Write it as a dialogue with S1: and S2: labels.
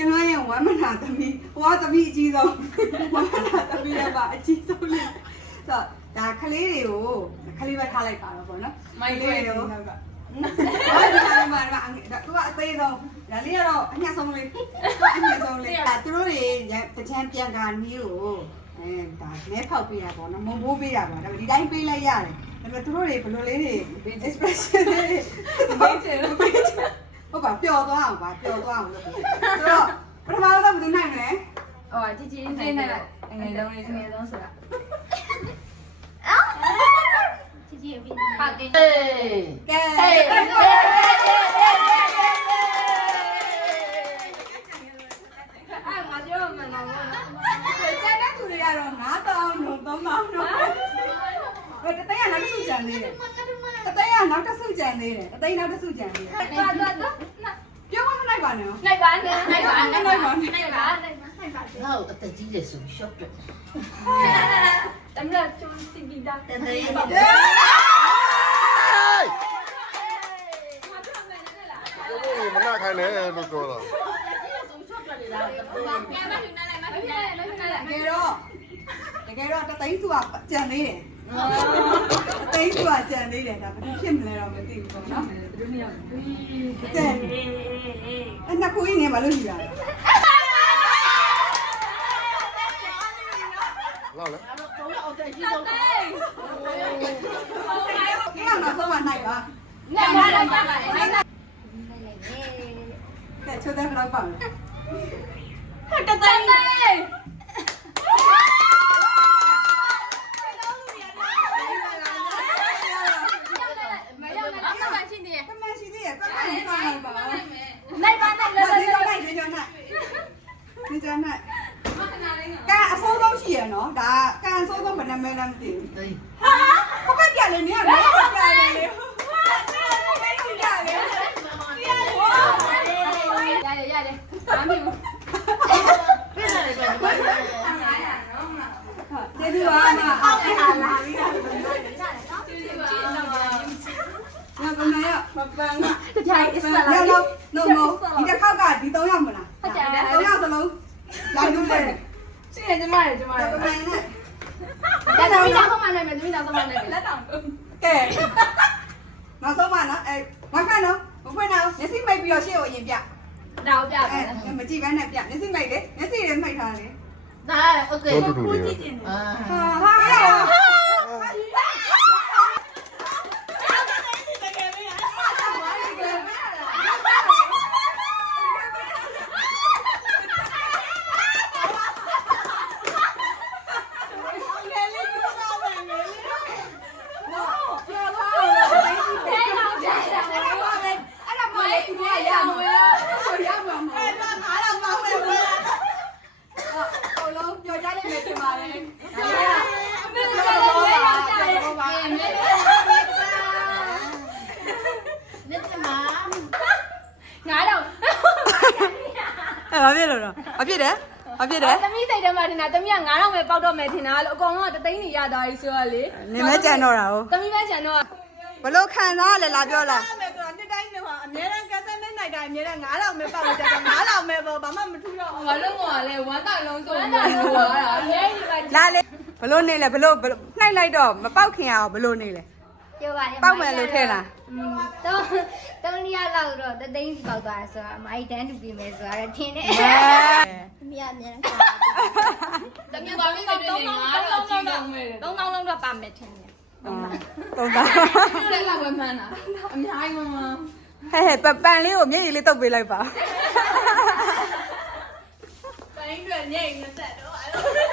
S1: ကျွန်တော်ရဲ့ဝမ်းမနာသမီးဟိုကသမီးအကြီးဆုံးဝမ်းမနာသမီးကပါအကြီးဆုံးလေဆိုတော့ဒါကလေးတွေကိုကလေးပဲထားလိုက်ပါတော့ပေါ့နော်
S2: မိုက်တွေတော့
S1: ဟုတ်ကဲ့ဘာလဲဒီမှာမှာသူကအသေးဆုံးဒါလေးကတော့အညက်ဆုံးလေးအညက်ဆုံးလေးဒါသူတို့တွေတချမ်းပြန်ကာနီးကိုအဲဒါမဲဖောက်ပေးတာပေါ့နော်မုံဘိုးပေးတာပေါ့ဒါပေမဲ့ဒီတိုင်းပေးလိုက်ရတယ်ဒါပေမဲ့သူတို့တွေဘယ်လိုလေးတွေ expression လေးတွေ
S2: မေးချင်လို့
S1: ဟုတ်ပါပျော်သွားအောင်ပါပျော်သွားအောင်လုပ်ပေးဆိုတော့ပထမတော့ဘယ်သူနိုင်မလဲ
S2: ဟိုជីជីနေနေအငယ်လုံးလေး
S3: ငယ်ဆုံးဆိုတာជីជីအပြီး
S2: ဟာကင်း
S1: ကဲ
S2: ဟေးအာငါပြောမှန်းတော့
S1: ကျန်တဲ့သူတွေကတော့9000တော့3000တော့ဘယ်တသိန်းကနောက်တစ်စုကြံသေးတယ်တသိ န်းကနောက်တစ်စုကြံသေးတယ်တသိန်းနောက်တစ်စုကြံသေးတယ်
S2: သွားသွားသွား
S1: ပြောမလိုက်ပါနဲ့
S2: နိုင်ပါနဲ့နိုင်ပါနဲ့နိုင်ပါနိုင်ပါနိုင်ပါ
S4: ငါ့ကိုအသက်ကြီးတယ်ဆိုရှော့ပြတ်
S2: တမရချုံစီပီတာ
S3: တသေး
S2: ပါ
S5: မနာခိုင်းနဲ့လို့ပြောတာ
S2: ငါမထူနေလိုက်မထူနေလိုက်မထူနေလိုက်
S1: တကယ်တော့တကယ်တော့တသိန်းစုကကြံသေးတယ် တသိန်းစုကကြံသေးတယ်ဒါဘာဖြစ်မလဲတော့မသိဘူးပေါ့နော်
S2: တို့နှစ်ယောက်
S1: တဲ့အဲ့နှစ်ခုကြီးနေမလို့ယူရတာ
S5: လောက်လေ
S1: ဒီကနောက်ဆုံးမှနိုင်ပါ
S2: နိုင်ပါနိုင်ပါနိုင်ပါ
S1: ကဲချိုးတဲ့ခလောက်ပါမယ်
S2: တသိန်းလေးမရောက်နဲ့အမှန်ချင်းတည်း
S1: ကမရှိသေးရဲ့ကမရှိစားလိုက်ပါ
S2: နိုင်ပါနိုင်
S1: ဒါ
S2: လည်း
S1: ဒီ
S2: လည်း
S1: တော့နိုင်ဒီကြောင့်နိုင် ဒီကြောင့်နိုင်
S2: မခဏလေးနော်
S1: ကအဆိုးဆုံးရှိရနော်ဒါကအဆိုးဆုံးဘယ်နှမဲလဲမသိဘူး
S4: သိ
S1: ဟာဘကပြလေနေရမင်းပြလေလေဟာပြလေလေ
S2: ရတယ်ရတယ်မမီဘူး
S4: ပြည့်တယ်ပဲဘာလဲ
S1: ကျေးဇူးပါမအောက်ဟာလာပြီးတာညဘယ်နှရမပန်းက
S2: တပြိုင်အစ်စလာ
S1: ညလုံးနို့နို့ဒီတစ်ခေါက်ကဒီ3ယောက်မလား
S2: ဟုတ်တယ်
S1: 3ယောက်စလုံး လာနုမဲ့
S2: ရှင်းရကျမရကျမရ
S1: ပမာဏနဲ့
S2: လက်တော်မိသားစုမှလည်းမယ်မိသားစုမှလည်းလက်တော်
S1: ကဲနောက်ဆုံးမှနော်အဲမဖက်နော်မဖွင့်တော့မျက်စိမိတ်ပြီးတော့ရှေ့ကိုအရင်ပြ
S2: တော့ပြ
S1: အဲမကြည့်ဘဲနဲ့ပြမျက်စိမိတ်လေမျက်စိလ
S2: ည်းမိ
S1: တ်ထားတယ်
S2: ဒါ okay ကိုကြည့်
S4: ကျ
S2: င်တယ်
S1: အာ ဘာဖြစ်လို့တော့ဘာဖြစ်တယ်ဘာဖြစ်တယ်
S2: သမီးစိတ်ထဲမှာထင်တာသမီးက9000ပဲပေါက်တော့မယ်ထင်တာလို့အကောင်လုံးကတသိန်းနေရသွားပြီဆိုတော့လေ
S1: နေမဲကြံတော့တာဟုတ်
S2: သမီးပဲကြံတော့
S1: ဘလို့ခံစားရလဲလာပြောလား
S6: မယ်ဆိုတော့နှစ်တိုင်းတော့အများရန်ကက်ဆက်နဲ့နိုင်တိုင်းအများရန်9000ပဲပေါက်လို့ကြတယ်9000ပဲပေါ့ဘာမှမထူတော့ဘူး
S2: ငါလုံးကလည်းဝမ်းတာလုံးဆိုဝမ်းတာလုံးပါတာအများကြီးပါ
S1: လာလေဘလို့နေလဲဘလို့နှိုက်လိုက်တော့မပေါက်ခင်ရအောင်ဘလို့နေလဲ
S3: ပြောပါရဲ့
S1: ပေါက်မယ်လို့ထဲလား
S3: တော့တော့နေရလောက်တော့တသိန်းစီပေါက်သွားဆိုတော့မိုက်တန်းတူပြီးမယ်ဆိုတော့ထင်းနေ
S1: အဲ
S3: မြတ်မြတ်
S2: တမီးပါမင်းတို့နေငါတော့ကြည့်တော့မယ်
S3: သုံးတောင်းလုံးတော့ပါမယ်ထင်တယ်
S1: သုံးသား
S2: သူလည်းကဝယ်မှန်းတာအများကြီးမမ
S1: ဟဲ့ဟဲ့ပပန်လေးကိုမျက်ရည်လေးတုပ်ပေးလိုက်ပါ
S6: တိုင်းတွေညိတ်နေဆက်တော့အဲ့လို